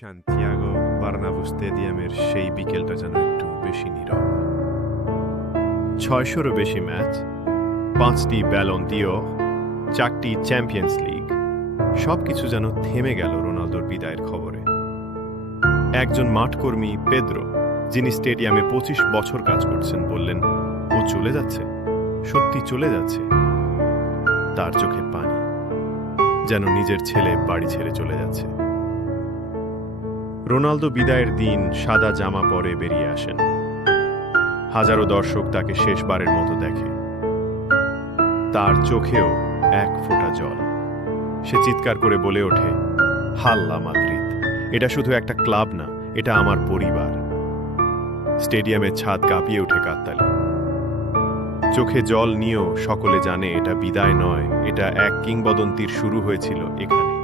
Santiago Bernabéu স্টেডিয়ামের সেই বিকেলটা যেন একটু বেশি নীরব। ৬০০-রও বেশি ম্যাচ, ৫টি ব্যালন দিও, ৪টি চ্যাম্পিয়ন্স লিগ, সবকিছু যেন থেমে গেল রোনালদোর বিদায়ের খবরে। একজন মাঠকর্মী পেদ্রো, যিনি স্টেডিয়ামে ২৫ বছর কাজ করছেন, বললেন, ও চলে যাচ্ছে, সত্যি চলে যাচ্ছে। তার চোখে পানি, যেন নিজের ছেলে বাড়ি ছেড়ে চলে যাচ্ছে। রোনালদো বিদায়ের দিন সাদা জামা পরে বেরিয়ে আসেন। হাজারো দর্শক তাকে শেষবারের মতো দেখে। তার চোখেও এক ফোঁটা জল। সে চিৎকার করে বলে ওঠে, হাল্লা মাদ্রিদ, এটা শুধু একটা ক্লাব না, এটা আমার পরিবার। স্টেডিয়ামের ছাদ কাঁপিয়ে ওঠে কাকতালি। চোখে জল নিয়েও সকলে জানে এটা বিদায় নয়, এটা এক কিংবদন্তির শুরু হয়েছিল এখানে।